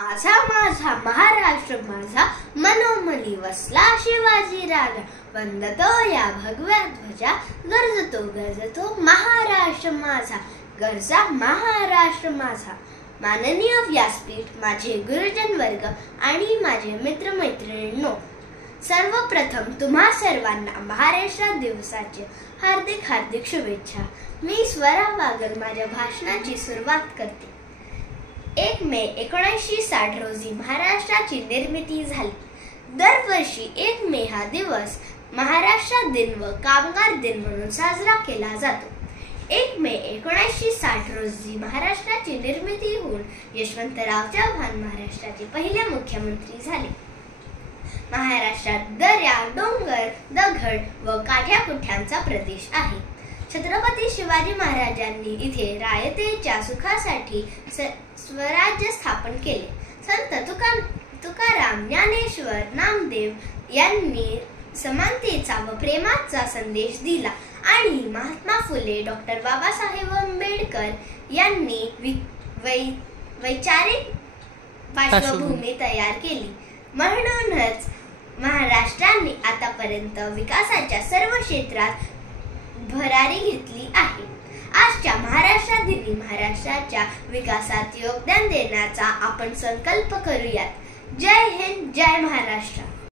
माझा माझा महाराष्ट्र माझा, मनोमनी वसला शिवाजी राजा. वंदतो या भगव्या ध्वजा, गरजतो महाराष्ट्र माझा, गरजा महाराष्ट्र माझा. माननीय व्यासपीठ, माझे गुरुजन वर्ग आणि माझे मित्रमैत्रिणींनो, सर्वप्रथम तुम्हा सर्वांना महाराष्ट्र दिवसाच्या हार्दिक हार्दिक शुभेच्छा. मी स्वरा वागल माझ्या भाषणाची सुरुवात करते. 1 मे 1960 रोजी महाराष्ट्राची निर्मिती झाली. दरवर्षी 1 मे हा दिवस महाराष्ट्र दिन व कामगार दिन म्हणून साजरा केला जातो. 1 मे 1960 रोजी महाराष्ट्राची निर्मिती होऊन यशवंतराव चव्हाण महाराष्ट्राचे पहिले मुख्यमंत्री झाले. महाराष्ट्रात दर्या, डोंगर, दगड व काठ्याकुठ्यांचा प्रदेश आहे. छत्रपती शिवाजी महाराजांनी इथे रायतेच्या सुखासाठी स्वराज्य स्थापन केले. संत तुकाराम, ज्ञानेश्वर, नामदेव यांनी समानतेचा व प्रेमाचा संदेश दिला आणि महात्मा फुले, डॉक्टर बाबासाहेब आंबेडकर यांनी वैचारिक पार्श्वभूमी तयार केली. म्हणूनच महाराष्ट्राने आतापर्यंत विकासाच्या सर्व क्षेत्रात भरारी घेतली आहे. आजच्या महाराष्ट्र दिनी महाराष्ट्राच्या विकासात योगदान देण्याचा आपण संकल्प करूयात. जय हिंद, जय महाराष्ट्र.